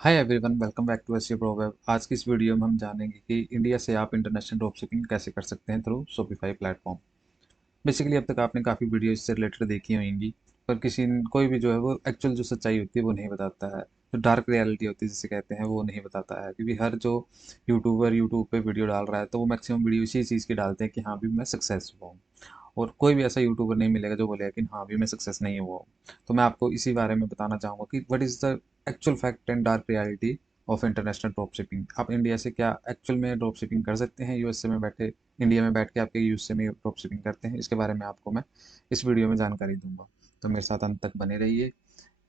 Hi everyone, welcome back to SEO pro web. आज की इस वीडियो में हम जानेंगे कि इंडिया से आप इंटरनेशनल ड्रॉप शिपिंग कैसे कर सकते हैं थ्रू शॉपिफाई प्लेटफॉर्म। बेसिकली अब तक आपने काफ़ी वीडियो इससे रिलेटेड देखी होंगी, पर कोई भी जो है वो एक्चुअल जो सच्चाई होती है वो नहीं बताता है। जो डार्क रियलिटी होती है जिसे कहते हैं वो नहीं बताता है, क्योंकि हर जो यूट्यूबर यूट्यूब पे वीडियो डाल रहा है तो वो मैक्सिमम वीडियो इसी चीज़ की डालते हैं कि हाँ भी मैं सक्सेस हुआ हूँ। और कोई भी ऐसा यूट्यूबर नहीं मिलेगा जो बोलेगा कि हाँ भी मैं सक्सेस नहीं हुआ हूँ। तो मैं आपको इसी बारे में बताना चाहूँगा कि what is the actual fact and dark reality of international drop shipping. आप इंडिया से क्या एक्चुअल में ड्रॉप शिपिंग कर सकते हैं? यूएसए में बैठे, इंडिया में बैठ के आपके यूएसए में ड्रॉप शिपिंग करते हैं? इसके बारे में आपको मैं इस वीडियो में जानकारी दूंगा। तो मेरे साथ अंत तक बने रहिए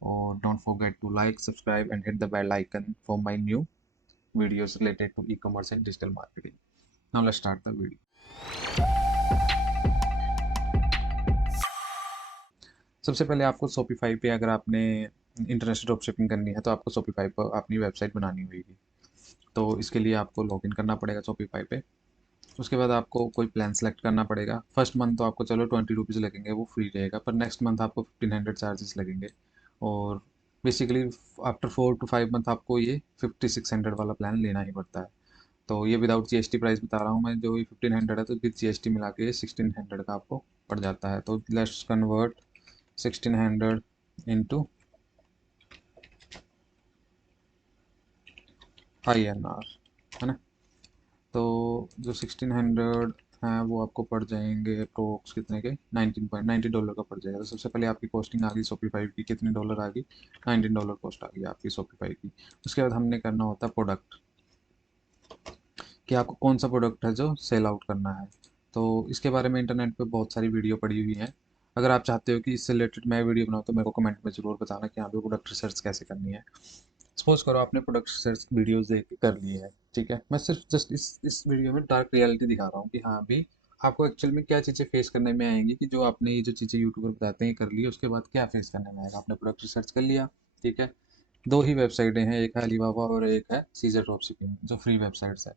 और don't forget to like, subscribe and hit the bell icon for my new videos related to e-commerce and digital marketing. Now let's start the video. सबसे पहले आपको शॉपिफाई पे, अगर आपने इंटरनेशनल ड्रॉप शिपिंग करनी है तो आपको शॉपिफाई पर अपनी वेबसाइट बनानी होगी। तो इसके लिए आपको लॉगिन करना पड़ेगा शॉपिफाई पे। उसके बाद आपको कोई प्लान सेलेक्ट करना पड़ेगा। फर्स्ट मंथ तो आपको चलो 20 रुपीज़ लगेंगे, वो फ्री रहेगा, पर नेक्स्ट मंथ आपको 1500 चार्जेस लगेंगे। और बेसिकली आफ्टर 4 to 5 मंथ आपको ये 5600 वाला प्लान लेना ही पड़ता है। तो ये विदाउट जीएसटी प्राइस बता रहा हूँ मैं, जो ये 1500 है तो विद जीएसटी मिला के 1600 का आपको पड़ जाता है। तो लेट्स कन्वर्ट 1600 इंटू INR, है ना। तो जो 1600 हैं वो आपको पड़ जाएंगे अप्रोक्स कितने के, $19.90 का पड़ जाएगा। तो सबसे पहले आपकी कॉस्टिंग आ गई शॉपिफाई की, कितने डॉलर आ गई? $19 कॉस्ट आ गई आपकी शॉपिफाई की। उसके बाद हमने करना होता है प्रोडक्ट, कि आपको कौन सा प्रोडक्ट है जो सेल आउट करना है। तो इसके बारे में इंटरनेट पे बहुत सारी वीडियो पड़ी हुई हैं। अगर आप चाहते हो कि इससे रिलेटेड मैं वीडियो बनाऊँ तो मेरे को कमेंट में ज़रूर बताना कि आप प्रोडक्ट रिसर्च कैसे करनी है। सपोज करो आपने प्रोडक्ट रिसर्च वीडियोस देख के कर ली है, ठीक है। मैं सिर्फ जस्ट इस वीडियो में डार्क रियलिटी दिखा रहा हूँ कि हाँ अभी आपको एक्चुअल में क्या चीज़ें फेस करने में आएंगी, कि जो आपने ये जो चीज़ें यूट्यूबर बताते हैं कर ली, उसके बाद क्या फेस करने में आएगा। आपने प्रोडक्ट रिसर्च कर लिया, ठीक है। दो ही वेबसाइटें हैं, एक है अलीबाबा और एक है सीजर ड्रॉप शिपिंग, जो फ्री वेबसाइट्स है।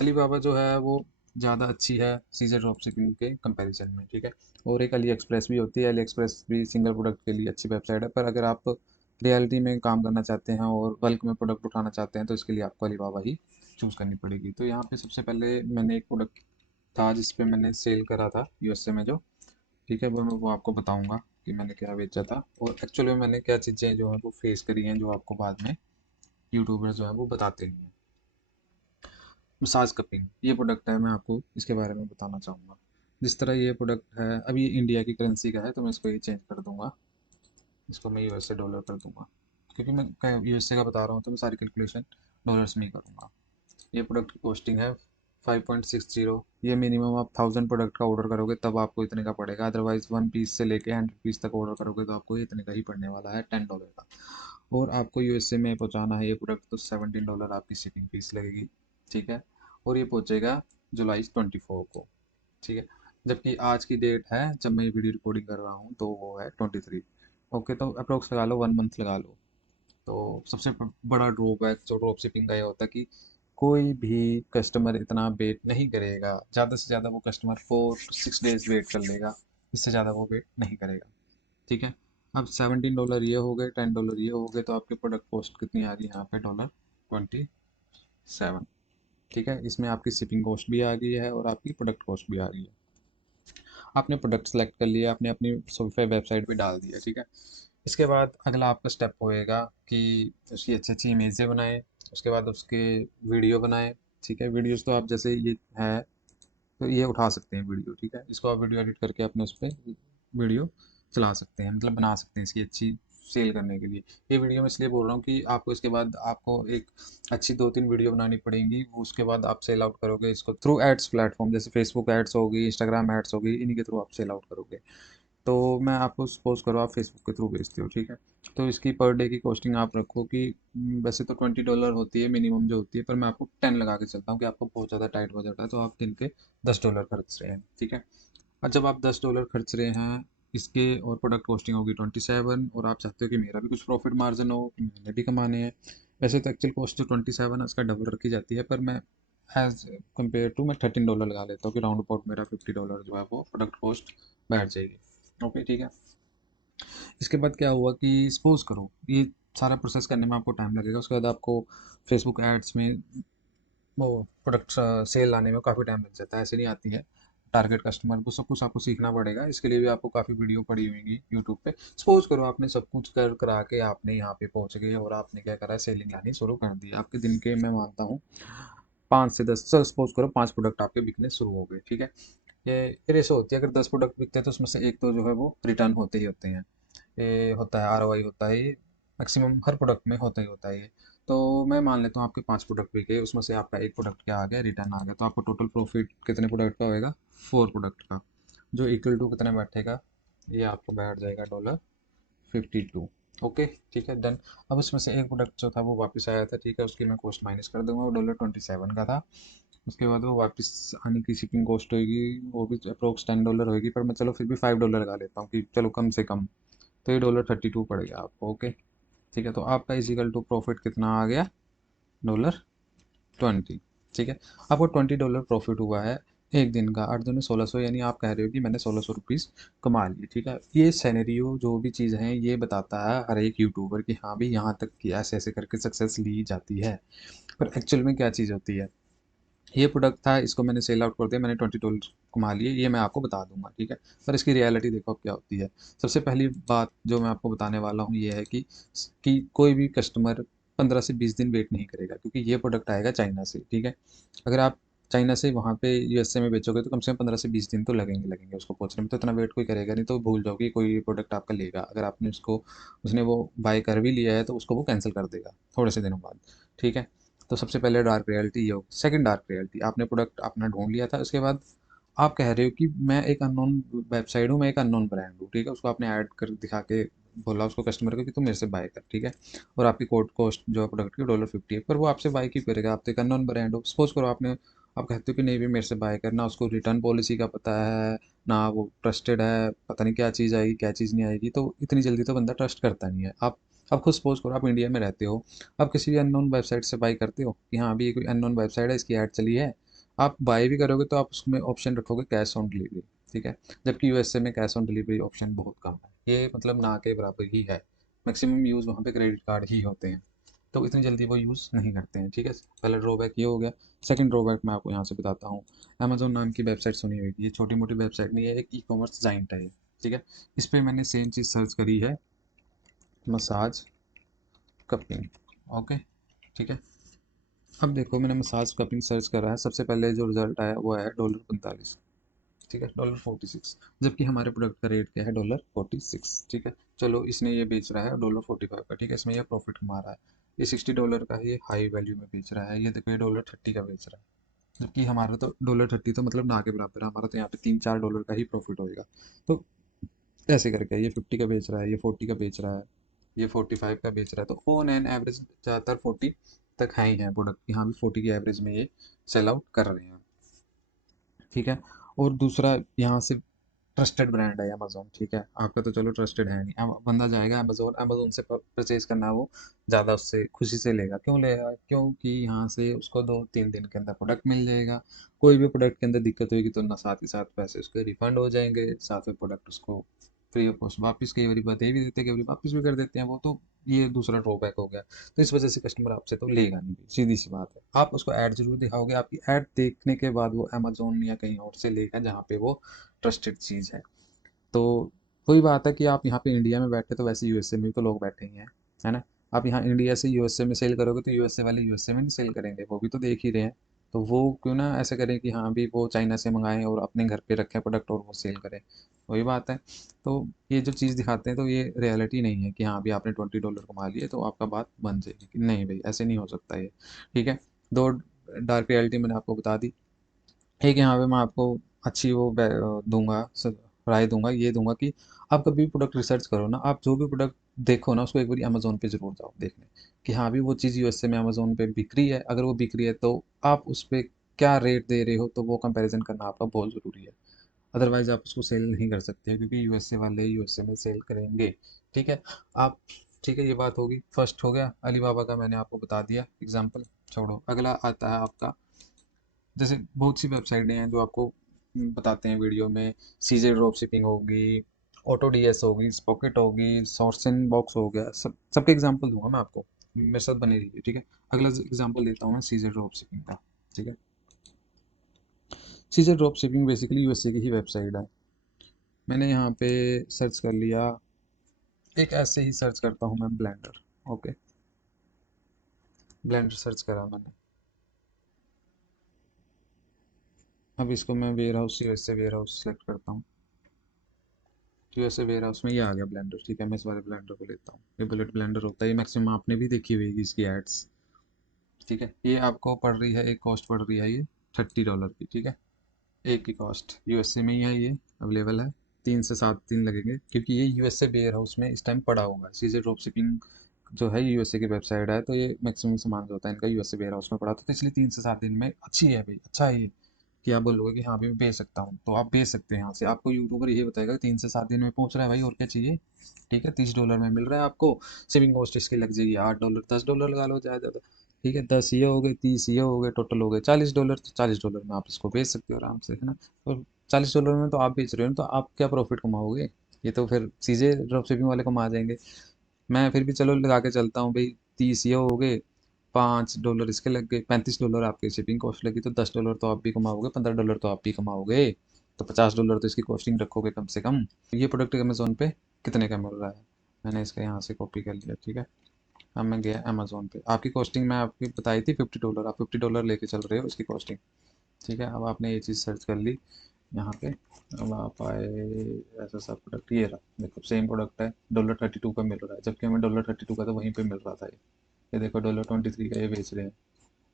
अलीबाबा जो है वो ज़्यादा अच्छी है सीजर ड्रॉप शिपिंग के कंपैरिजन में, ठीक है। और एक अली एक्सप्रेस भी होती है, अली एक्सप्रेस भी सिंगल प्रोडक्ट के लिए अच्छी वेबसाइट है, पर अगर आप रियलिटी में काम करना चाहते हैं और बल्क में प्रोडक्ट उठाना चाहते हैं तो इसके लिए आपको अलीबाबा ही चूज़ करनी पड़ेगी। तो यहाँ पे सबसे पहले मैंने एक प्रोडक्ट था जिस पे मैंने सेल करा था यूएसए में जो, ठीक है, वो मैं वो आपको बताऊंगा कि मैंने क्या बेचा था और एक्चुअली में मैंने क्या चीज़ें जो है वो फेस करी हैं, जो आपको बाद में यूट्यूबर्स जो है वो बताते नहीं हैं। मसाज कपिंग ये प्रोडक्ट है, मैं आपको इसके बारे में बताना चाहूँगा। जिस तरह ये प्रोडक्ट है, अभी इंडिया की करेंसी का है तो मैं इसको ये चेंज कर दूंगा, इसको मैं यूएसए डॉलर कर दूंगा, क्योंकि मैं यूएसए का बता रहा हूँ तो मैं सारी कैलकुलेशन डॉलर्स में ही करूँगा। ये प्रोडक्ट की कॉस्टिंग है 5.60। ये मिनिमम आप 1000 प्रोडक्ट का ऑर्डर करोगे तब आपको इतने का पड़ेगा, अदरवाइज 1 पीस से लेके 100 पीस तक ऑर्डर करोगे तो आपको इतने का ही पड़ने वाला है, $10 का। और आपको यूएसए में पहुंचाना है ये प्रोडक्ट तो $17 आपकी शिपिंग फीस लगेगी, ठीक है। और ये पहुंचेगा जुलाई 24 को, ठीक है। जबकि आज की डेट है जब मैं ये वीडियो रिकॉर्डिंग कर रहा हूँ तो वो है 23। ओके, तो अप्रोक्स लगा लो 1 मंथ लगा लो। तो सबसे बड़ा ड्रॉबैक जो ड्रॉप शिपिंग का ये होता है कि कोई भी कस्टमर इतना वेट नहीं करेगा। ज़्यादा से ज़्यादा वो कस्टमर 4 to 6 डेज वेट कर लेगा, इससे ज़्यादा वो वेट नहीं करेगा, ठीक है। अब $17 ये हो गए, $10 ये हो गए, तो आपके प्रोडक्ट कॉस्ट कितनी आ रही है यहाँ पे? $27, ठीक है। इसमें आपकी शिपिंग कॉस्ट भी आ गई है और आपकी प्रोडक्ट कॉस्ट भी आ गई है। आपने प्रोडक्ट सेलेक्ट कर लिया, आपने अपनी शॉपिफाई वेबसाइट पे डाल दिया, ठीक है। इसके बाद अगला आपका स्टेप होएगा कि उसकी अच्छी अच्छी इमेजें बनाएं, उसके बाद उसके वीडियो बनाएं, ठीक है। वीडियोस तो आप जैसे ये है तो ये उठा सकते हैं वीडियो, ठीक है। इसको आप वीडियो एडिट करके अपने उस पर वीडियो चला सकते हैं, मतलब बना सकते हैं इसकी अच्छी सेल करने के लिए। ये वीडियो मैं इसलिए बोल रहा हूँ कि आपको इसके बाद आपको एक अच्छी 2-3 वीडियो बनानी पड़ेंगी, वो उसके बाद आप सेल आउट करोगे इसको थ्रू एड्स प्लेटफॉर्म, जैसे फेसबुक एड्स होगी, इंस्टाग्राम एड्स होगी, इन्हीं के थ्रू आप सेल आउट करोगे। तो मैं आपको सपोज करो आप फेसबुक के थ्रू बेचते हो, ठीक है। तो इसकी पर डे की कॉस्टिंग आप रखो कि वैसे तो $20 होती है मिनिमम जो होती है, पर मैं आपको 10 लगा के चलता हूँ कि आपको बहुत ज़्यादा टाइट बजट है तो आप दिन के $10 खर्च रहे हैं, ठीक है। और जब आप $10 खर्च रहे हैं इसके और प्रोडक्ट कॉस्टिंग होगी 27, और आप चाहते हो कि मेरा भी कुछ प्रॉफिट मार्जिन हो, कि मैंने भी कमाने हैं। वैसे तो एक्चुअल कॉस्ट जो 27 है उसका डबल रखी जाती है, पर मैं एज कम्पेयर टू मैं $13 लगा लेता हूँ कि राउंड अबाउट मेरा $50 जो है वो प्रोडक्ट कॉस्ट बैठ जाएगी। ओके, ठीक है। इसके बाद क्या हुआ कि सपोज करो ये सारा प्रोसेस करने में आपको टाइम लगेगा। उसके बाद आपको फेसबुक एड्स में वो प्रोडक्ट सेल लाने में काफ़ी टाइम लग जाता है, ऐसे नहीं आती है। टारगेट कस्टमर वो सब कुछ आपको सीखना पड़ेगा, इसके लिए भी आपको काफ़ी वीडियो पड़ी होंगी यूट्यूब पे। सपोज करो आपने सब कुछ कर करा के आपने यहाँ पे पहुँच गए और आपने क्या करा है, सेलिंग लानी शुरू कर दी। आपके दिन के मैं मानता हूँ 5 से 10, सपोज करो 5 प्रोडक्ट आपके बिकने शुरू हो गए, ठीक है। ये रेशो होती है, अगर 10 प्रोडक्ट बिकते हैं तो उसमें से एक तो जो है वो रिटर्न होते ही होते हैं। ये होता है, आरओआई होता है ये, मैक्सिमम हर प्रोडक्ट में होता ही होता है ये। तो मैं मान लेता हूँ आपके 5 प्रोडक्ट बिके, उसमें से आपका एक प्रोडक्ट क्या आ गया, रिटर्न आ गया, तो आपको टोटल प्रॉफिट कितने प्रोडक्ट का होएगा, 4 प्रोडक्ट का, जो इक्वल टू कितना बैठेगा, ये आपको बैठ जाएगा $52। ओके, ठीक है, डन। अब उसमें से एक प्रोडक्ट जो था वो वापस आया था, ठीक है, उसकी मैं कॉस्ट माइनस कर दूंगा, वो $27 का था। उसके बाद वो वापस आने की शिपिंग कॉस्ट होगी, वो भी अप्रोक्स $10 होगी, पर मैं चलो फिर भी $5 लगा लेता हूँ कि चलो कम से कम, तो ये $32 पड़ गया आपको। ओके, ठीक है, तो आपका इजिकल टू प्रॉफिट कितना आ गया, $20। ठीक है, आपको $20 प्रॉफिट हुआ है एक दिन का, 8 दूनी 1600, यानी आप कह रहे हो कि मैंने 1600 रुपीज़ कमा लिए। ठीक है, ये सेनेरियो जो भी चीज़ है ये बताता है हर एक यूट्यूबर कि हाँ भी यहाँ तक कि ऐसे ऐसे करके सक्सेस ली जाती है। पर एक्चुअल में क्या चीज़ होती है, ये प्रोडक्ट था, इसको मैंने सेल आउट कर दिया, मैंने $20 कमा लिए, ये मैं आपको बता दूंगा, ठीक है। पर इसकी रियलिटी देखो अब क्या होती है। सबसे पहली बात जो मैं आपको बताने वाला हूँ ये है कि कोई भी कस्टमर 15 से 20 दिन वेट नहीं करेगा, क्योंकि ये प्रोडक्ट आएगा चाइना से, ठीक है। अगर आप चाइना से वहाँ पे यूएसए में बेचोगे तो कम से कम 15 से 20 दिन तो लगेंगे लगेंगे उसको पहुँचने में, तो इतना वेट कोई करेगा नहीं, तो भूल जाओ कि कोई प्रोडक्ट आपका लेगा। अगर आपने उसने वो बाय कर भी लिया है तो उसको वो कैंसिल कर देगा थोड़े से दिनों बाद, ठीक है। तो सबसे पहले डार्क रियलिटी ये हो। सेकंड डार्क रियलिटी, आपने प्रोडक्ट अपना ढूंढ लिया था, उसके बाद आप कह रहे हो कि मैं एक अननोन वेबसाइट हूँ, मैं एक अननोन ब्रांड हूँ, ठीक है। उसको आपने ऐड कर दिखा के बोला उसको कस्टमर को कि तू मेरे से बाय कर, ठीक है। और आपकी कोड कॉस्ट जो है प्रोडक्ट की $50 है, पर वो आपसे बाय क्यों करेगा, आप तो एक अननोन ब्रांड हो। सपोज करो आप कहते हो कि नहीं भी मेरे से बाय करना, उसको रिटर्न पॉलिसी का पता है ना, वो ट्रस्टेड है, पता नहीं क्या चीज़ आएगी क्या चीज़ नहीं आएगी, तो इतनी जल्दी तो बंदा ट्रस्ट करता नहीं है। आप खुद सपोज करो आप इंडिया में रहते हो, आप किसी भी अननोन वेबसाइट से बाई करते हो कि हाँ अभी ये कोई अननोन वेबसाइट है, इसकी ऐड चली है, आप बाई भी करोगे तो आप उसमें ऑप्शन रखोगे कैश ऑन डिलीवरी, ठीक है। जबकि यूएसए में कैश ऑन डिलीवरी ऑप्शन बहुत कम है, ये मतलब ना के बराबर ही है। मैक्सिमम यूज़ वहाँ पे क्रेडिट कार्ड ही होते हैं, तो इतनी जल्दी वो यूज़ नहीं करते हैं, ठीक है। पहला ड्रॉबैक ये हो गया। सेकंड ड्रॉबैक मैं आपको यहाँ से बताता हूँ। अमेजोन नाम की वेबसाइट सुनी होगी, ये छोटी मोटी वेबसाइट नहीं है, एक ई कॉमर्स जाइंट है ये, ठीक है। इस पर मैंने सेम चीज़ सर्च करी है, मसाज कपिंग, ओके, ठीक है। अब देखो मैंने मसाज कपिंग सर्च करा है, सबसे पहले जो रिजल्ट आया वो है $45, ठीक है, $46, जबकि हमारे प्रोडक्ट का रेट क्या है, $46, ठीक है। चलो इसने ये बेच रहा है $45 का, ठीक है, इसमें ये प्रॉफिट कमा रहा है। ये $60 का है, ये हाई वैल्यू में बेच रहा है, ये देखो ये $30 का बेच रहा है, जबकि हमारा तो $30 तो मतलब ना के बराबर है, हमारा तो यहाँ पे $3-4 का ही प्रॉफिट होएगा। तो ऐसे करके ये 50 का बेच रहा है, ये 40 का बेच रहा है, ये 45 का बेच रहा है, तो ऑन एन एवरेज ज़्यादातर 40 तक है ही है प्रोडक्ट, यहाँ भी 40 की एवरेज में ये सेल आउट कर रहे हैं, ठीक है। और दूसरा यहाँ से ट्रस्टेड ब्रांड है अमेजोन, ठीक है, आपका तो चलो ट्रस्टेड है नहीं, अब बंदा जाएगा अमेजोन, अमेजोन से परचेज करना वो ज़्यादा उससे खुशी से लेगा, क्यों लेगा, क्योंकि यहाँ से उसको 2-3 दिन के अंदर प्रोडक्ट मिल जाएगा। कोई भी प्रोडक्ट के अंदर दिक्कत होगी तो ना साथ ही साथ पैसे उसके रिफंड हो जाएंगे, साथ में प्रोडक्ट उसको फ्री ऑफ कॉस्ट वापस, कई बार दे भी देते हैं, कई बार वापस भी कर देते हैं वो, तो ये दूसरा ड्रॉबैक हो गया। तो इस वजह से कस्टमर आपसे तो लेगा नहीं, सीधी सी बात है। आप उसको ऐड जरूर दिखाओगे, आपकी ऐड देखने के बाद वो अमेजोन या कहीं और से लेगा जहाँ पे वो ट्रस्टेड चीज़ है। तो वही बात है कि आप यहाँ पे इंडिया में बैठे तो वैसे यूएसए में भी तो लोग बैठे ही हैं, है ना। आप यहाँ इंडिया से यूएसए में सेल करोगे तो यूएसए वाले यूएसए में नहीं सेल करेंगे, वो भी तो देख ही रहे हैं। तो वो क्यों ना ऐसा करें कि हाँ भी वो चाइना से मंगाएं और अपने घर पे रखें प्रोडक्ट और वो सेल करें, वही बात है। तो ये जो चीज़ दिखाते हैं तो ये रियलिटी नहीं है कि हाँ भी आपने $20 कमा लिए तो आपका बात बन जाएगी, कि नहीं भाई ऐसे नहीं हो सकता ये, ठीक है। दो डार्क रियलिटी मैंने आपको बता दी। एक यहाँ पे मैं आपको अच्छी वो दूंगा, राय दूंगा, ये दूंगा कि आप कभी भी प्रोडक्ट रिसर्च करो ना, आप जो भी प्रोडक्ट देखो ना उसको एक बार अमेजोन पे जरूर जाओ देखने कि हाँ भी वो चीज़ यूएसए में अमेजोन पे बिक रही है। अगर वो बिक रही है तो आप उस पर क्या रेट दे रहे हो, तो वो कंपैरिजन करना आपका बहुत ज़रूरी है। अदरवाइज आप उसको सेल नहीं कर सकते, क्योंकि यूएसए वाले यूएसए में सेल करेंगे, ठीक है। आप ठीक है, ये बात होगी, फर्स्ट हो गया अलीबाबा का, मैंने आपको बता दिया एग्जाम्पल। छोड़ो, अगला आता है आपका, जैसे बहुत सी वेबसाइटें हैं जो आपको बताते हैं वीडियो में, सीजे ड्रॉप शिपिंग होगी, ऑटो डीएस होगी, स्पॉकेट होगी, सोर्सिन बॉक्स हो गया, सबके एग्जांपल दूंगा मैं आपको, मेरे साथ बने रहिए, ठीक है। अगला एग्जांपल देता हूँ मैं सीजर ड्रॉप शिपिंग का, ठीक है। सीजर ड्रॉप शिपिंग बेसिकली यूएसए की ही वेबसाइट है। मैंने यहाँ पे सर्च कर लिया, एक ऐसे ही सर्च करता हूँ मैं ब्लेंडर, ओके, ब्लेंडर सर्च करा मैंने। अब इसको मैं warehouse, USA warehouse select करता हूँ। यूएसए वेयर हाउस में ये आ गया ब्लेंडर, ठीक है। मैं इस वाले ब्लेंडर को लेता हूँ, ये बुलेट ब्लेंडर होता है, ये मैक्सिमम आपने भी देखी हुई इसकी एड्स, ठीक है। ये आपको पड़ रही है, एक कॉस्ट पड़ रही है ये $30 की, ठीक है। एक की कॉस्ट यूएसए में ही है, ये अवेलेबल है। 3 से 7 दिन लगेंगे क्योंकि ये यूएसए वेयर हाउस में इस टाइम पड़ा हुआ है। सीजर ड्रॉप शिपिंग जो है यूएसए की वेबसाइट है, तो ये मैक्सिमम सामान जो होता है इनका यूएसए वेयर हाउस में पड़ा, तो इसलिए 3 से 7 दिन में अच्छी है भाई, अच्छा है ये कि आप बोलोगे कि हाँ भी मैं बेच सकता हूँ, तो आप बेच सकते हैं यहाँ से। आपको यूट्यूबर ये बताएगा कि 3 से 7 दिन में पहुँच रहा है भाई, और क्या चाहिए, ठीक है। $30 में मिल रहा है आपको, शिपिंग कॉस्ट इसकी लग जाएगी $8, $10 लगा लो ज़्यादा ज़्यादा, ठीक है। 10 ये हो गए, 30 ये हो गए, टोटल हो गए $40, तो $40 में आप इसको बेच सकते हो आराम से, है ना। और $40 में तो आप बेच रहे हो, तो आप क्या प्रॉफिट कमाओगे, ये तो फिर सीधे ड्रॉप शिपिंग वाले कमा जाएंगे। मैं फिर भी चलो लगा के चलता हूँ भाई, 30 ये हो गए, $5 इसके लग गए, $35 आपके शिपिंग कॉस्ट लगी, तो $10 तो आप भी कमाओगे, $15 तो आप भी कमाओगे, तो $50 तो इसकी कॉस्टिंग रखोगे कम से कम। ये प्रोडक्ट अमेजोन पे कितने का मिल रहा है, मैंने इसका यहाँ से कॉपी कर लिया, ठीक है। अब मैं गया अमेजोन पे, आपकी कॉस्टिंग मैं आपकी बताई थी $50, आप $50 लेके चल रहे हो इसकी कॉस्टिंग, ठीक है। अब आपने ये चीज़ सर्च कर ली यहाँ पे, अब आप आए, ऐसा सा प्रोडक्ट ये रहा, देखो सेम प्रोडक्ट है, $32 का मिल रहा है, जबकि हमें $32 का तो वहीं पे मिल रहा था। ये देखो $23 का ये बेच रहे हैं,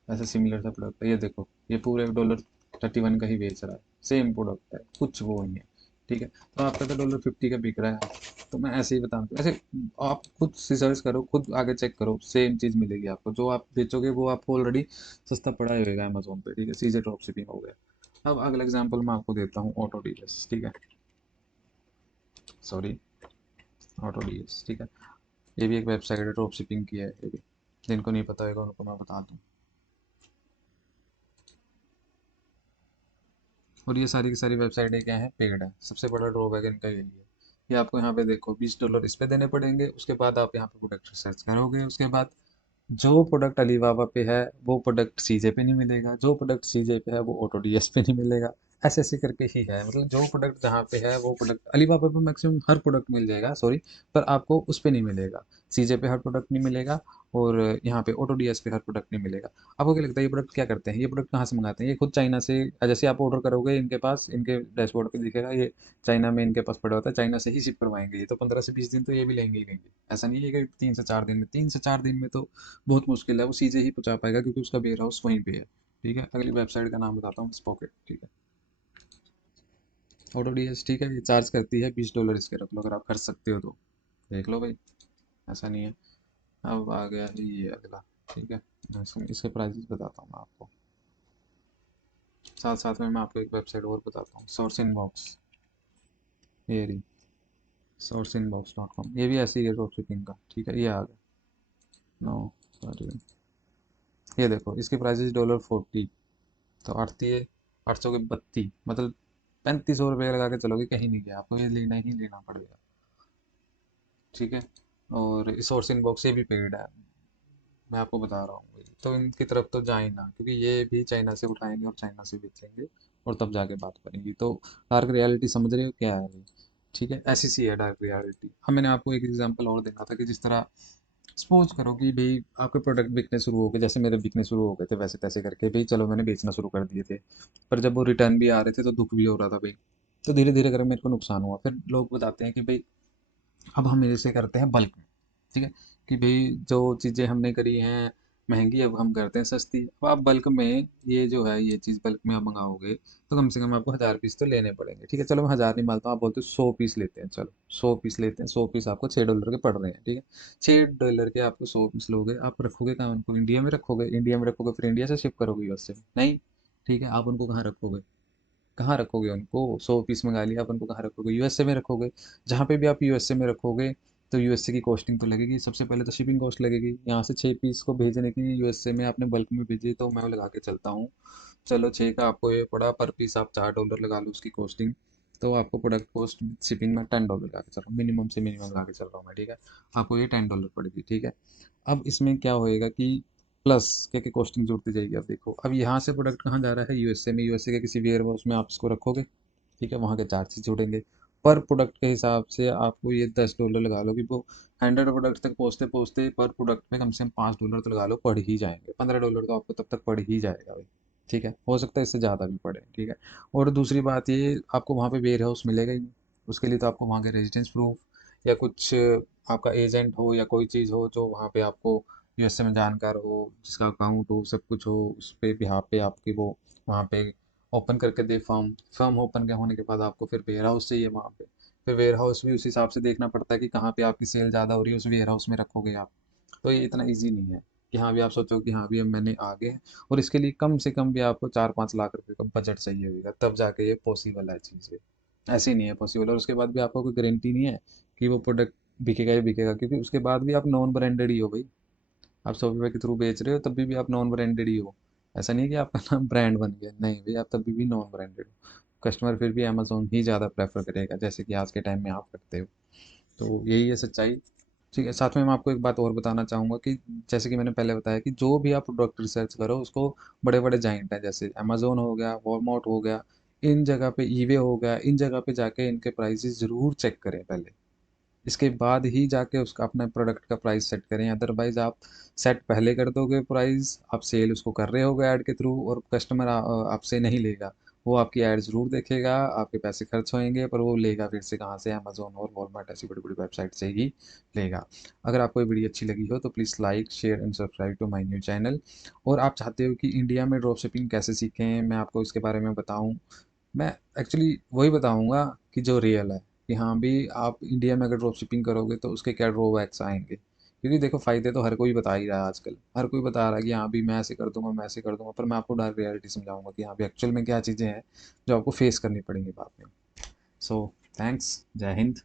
ऐसा सिमिलर सा प्रोडक्ट है, ये देखो ये पूरे $31 का ही बेच रहा है, सेम प्रोडक्ट है, कुछ वो नहीं है, ठीक है। तो आपका तो $50 का बिक रहा है, तो मैं ऐसे ही बताऊँ, ऐसे आप खुद रिसर्च करो, खुद आगे चेक करो, सेम चीज़ मिलेगी आपको, जो आप बेचोगे वो आपको ऑलरेडी सस्ता पड़ा ही होगा अमेजोन पे, ठीक है। सीधे ड्रॉप शिपिंग हो गया। अब अगला एग्जांपल मैं आपको देता हूँ, ऑटो डीएस, ठीक है, सॉरी, ऑटो डीएस, ठीक है। ये भी एक वेबसाइट है, ड्रॉप शिपिंग की है ये भी, जिनको नहीं पता होगा उनको मैं बता दूँ। और ये सारी की सारी वेबसाइटें क्या है, पेड है। सबसे बड़ा ड्रॉबैक इनका यही है, ये आपको यहाँ पे देखो $20 इस पे देने पड़ेंगे, उसके बाद आप यहाँ पे प्रोडक्ट सर्च करोगे, उसके बाद जो प्रोडक्ट अलीबाबा पे है वो प्रोडक्ट सीजे पे नहीं मिलेगा, जो प्रोडक्ट सीजे पे है वो ऑटो डीएस पे नहीं मिलेगा, ऐसे ऐसे करके ही है। मतलब जो प्रोडक्ट जहाँ पे है वो प्रोडक्ट अलीबाबा पे मैक्सिमम हर प्रोडक्ट मिल जाएगा, सॉरी, पर आपको उस पे नहीं मिलेगा, सीजे पे हर प्रोडक्ट नहीं मिलेगा, और यहाँ पे ऑटो डीएस पे हर प्रोडक्ट नहीं मिलेगा। आपको क्या लगता है ये प्रोडक्ट क्या करते हैं, ये प्रोडक्ट कहाँ से मंगाते हैं, ये खुद चाइना से, जैसे आप ऑर्डर करोगे इनके पास, इनके डैशबोर्ड पे दिखेगा ये चाइना में इनके पास पड़ा होता है, चाइना से ही शिप करवाएंगे, ये तो 15 से 20 दिन तो ये भी लेंगे ही लेंगे। ऐसा नहीं है कि 3 से 4 दिन में, 3 से 4 दिन में तो बहुत मुश्किल है वो सीधे ही पहुंचा पाएगा, क्योंकि उसका वेयर हाउस वहीं पे है, ठीक है। अगली वेबसाइट का नाम बताता हूँ, स्पॉकेट, ठीक है। ऑटो डीएस, ठीक है, ये चार्ज करती है $20, इसके रख लो, अगर आप कर सकते हो तो देख लो भाई, ऐसा नहीं है। अब आ गया है ये अगला, ठीक है। मैं इसके प्राइसेस बताता हूँ मैं आपको, साथ साथ में मैं आपको एक वेबसाइट और बताता हूँ, सोर्स इनबॉक्स, ये रही सोर्स इनबॉक्स .com, ये भी ऐसी ही है ड्रॉप शिपिंग का, ठीक है। ये आ गया, नो सॉरी, ये देखो इसकी प्राइसेस $40, तो आठती है, 800 के 32, मतलब ₹3500 लगा के चलोगे कहीं नहीं गया, आपको ये लेना ही लेना पड़ेगा, ठीक है। और सोर्स इनबॉक्स ये भी पेड है, मैं आपको बता रहा हूँ भाई, तो इनकी तरफ तो जाए ना, क्योंकि ये भी चाइना से उठाएंगे और चाइना से बेचेंगे, और तब जाके बात करेंगी। तो डार्क रियलिटी समझ रहे हो क्या है ये, ठीक है, ऐसी सी है डार्क रियलिटी। अब मैंने आपको एक एग्जांपल और देना था कि जिस तरह सपोज करो कि भाई आपके प्रोडक्ट बिकने शुरू हो गए, जैसे मेरे बिकने शुरू हो गए थे वैसे तैसे करके भाई, चलो मैंने बेचना शुरू कर दिए थे, पर जब वो रिटर्न भी आ रहे थे तो दुख भी हो रहा था भाई, तो धीरे धीरे करके मेरे को नुकसान हुआ। फिर लोग बताते हैं कि भाई अब हम इसे करते हैं बल्क में, ठीक है, कि भाई जो चीज़ें हमने करी हैं महंगी, अब हम करते हैं सस्ती। अब आप बल्क में ये जो है ये चीज़ बल्क में आप मंगाओगे, तो कम से कम आपको 1000 पीस तो लेने पड़ेंगे, ठीक है। चलो मैं 1000 नहीं मानता हूँ, आप बोलते हो 100 पीस लेते हैं, चलो 100 पीस लेते हैं, 100 पीस आपको $6 के पड़ रहे हैं, ठीक है। $6 के आपको 100 पीस लोगे, आप रखोगे कहाँ उनको, इंडिया में रखोगे, इंडिया में रखोगे फिर इंडिया से शिप करोगे यूएस से, नहीं, ठीक है। आप उनको कहाँ रखोगे, कहाँ रखोगे उनको, 100 पीस मंगा लिया, आप उनको कहाँ रखोगे, यूएसए में रखोगे। जहाँ पे भी आप यूएसए में रखोगे तो यूएसए की कॉस्टिंग तो लगेगी, सबसे पहले तो शिपिंग कॉस्ट लगेगी, यहाँ से 6 पीस को भेजने की, यूएसए में आपने बल्क में भेजी तो मैं लगा के चलता हूँ, चलो 6 का आपको ये पड़ा, पर पीस आप $4 लगा लो उसकी कॉस्टिंग, तो आपको प्रोडक्ट कॉस्ट शिपिंग में $10 ला के चल रहा हूँ, मिनिमम से मिनिमम ला के चल रहा हूँ मैं, ठीक है। आपको ये $10 पड़ेगी, ठीक है। अब इसमें क्या होएगा कि प्लस क्या क्या कॉस्टिंग जुड़ती जाएगी। अब देखो, अब यहाँ से प्रोडक्ट कहाँ जा रहा है, यूएसए में, यूएसए के किसी वेयर हाउस में आप इसको रखोगे, ठीक है, वहाँ के चार्जेस जुड़ेंगे। पर प्रोडक्ट के हिसाब से आपको ये $10 लगा लो कि वो 100 प्रोडक्ट तक पहुँचते पहुँचते पर प्रोडक्ट में कम से कम $5 तो लगा लो पड़ ही जाएंगे, $15 तो आपको तब तक पड़ ही जाएगा भाई, ठीक है। हो सकता है इससे ज़्यादा भी पड़े, ठीक है। और दूसरी बात ये, आपको वहाँ पे वेयर हाउस मिलेगा ही नहीं, उसके लिए तो आपको वहाँ के रेजिडेंस प्रूफ या कुछ आपका एजेंट हो या कोई चीज़ हो जो वहाँ पे आपको यूएसए में जानकार हो, जिसका अकाउंट हो, सब कुछ हो, उस पे बिहाफ पे आपकी वो वहाँ पे ओपन करके दे फर्म। फर्म ओपन के होने के बाद आपको फिर वेयर हाउस चाहिए वहाँ पे। फिर वेयर हाउस भी उस हिसाब से देखना पड़ता है कि कहाँ पे आपकी सेल ज़्यादा हो रही है, उस वेयर हाउस में रखोगे आप। तो ये इतना ईजी नहीं है कि हाँ भी आप सोचो कि हाँ भी अब मैंने आ गए हैं। और इसके लिए कम से कम भी आपको 4-5 लाख रुपए का बजट चाहिए होगा, तब जाके ये पॉसिबल है चीज़ें। ऐसे ही नहीं है पॉसिबल। और उसके बाद भी आपको कोई गारंटी नहीं है कि वो प्रोडक्ट बिकेगा ही बिकेगा, क्योंकि उसके बाद भी आप नॉन ब्रांडेड ही हो भाई। आप शॉपिफाई के थ्रू बेच रहे हो तब भी आप नॉन ब्रांडेड ही हो। ऐसा नहीं है कि आपका नाम ब्रांड बन गया, नहीं भाई, आप तभी भी नॉन ब्रांडेड हो। कस्टमर फिर भी अमेजोन ही ज़्यादा प्रेफर करेगा, जैसे कि आज के टाइम में आप करते हो। तो यही है सच्चाई। ठीक है, साथ में मैं आपको एक बात और बताना चाहूँगा कि जैसे कि मैंने पहले बताया कि जो भी आप प्रोडक्ट रिसर्च करो उसको, बड़े बड़े जाइंट हैं जैसे अमेजोन हो गया, वॉलमार्ट हो गया, इन जगह पे ईवे हो गया, इन जगह पे जाके इनके प्राइसेस ज़रूर चेक करें पहले। इसके बाद ही जाके उसका अपने प्रोडक्ट का प्राइस सेट करें। अदरवाइज आप सेट पहले कर दोगे प्राइस, आप सेल उसको कर रहे होगे ऐड के थ्रू, और कस्टमर आपसे नहीं लेगा। वो आपकी ऐड ज़रूर देखेगा, आपके पैसे खर्च होंगे, पर वो लेगा फिर से कहाँ से, अमेजोन और वॉलमार्ट ऐसी बड़ी बड़ी वेबसाइट से ही लेगा। अगर आपको ये वीडियो अच्छी लगी हो तो please like share and subscribe to my new channel. और आप चाहते हो कि इंडिया में ड्रॉप शिपिंग कैसे सीखें, मैं आपको इसके बारे में बताऊँ। मैं एक्चुअली वही बताऊंगा कि जो रियल है, कि हाँ भी आप इंडिया में अगर ड्रॉप शिपिंग करोगे तो उसके क्या ड्रॉबैक्स आएंगे। क्योंकि देखो, फ़ायदे तो हर कोई बता ही रहा है आजकल, हर कोई बता रहा है कि हाँ भी मैं ऐसे कर दूंगा, मैं ऐसे कर दूंगा, पर मैं आपको डायरेक्ट रियलिटी समझाऊंगा कि हाँ भी एक्चुअल में क्या चीज़ें हैं जो आपको फेस करनी पड़ेंगी बाद में। सो थैंक्स, जय हिंद।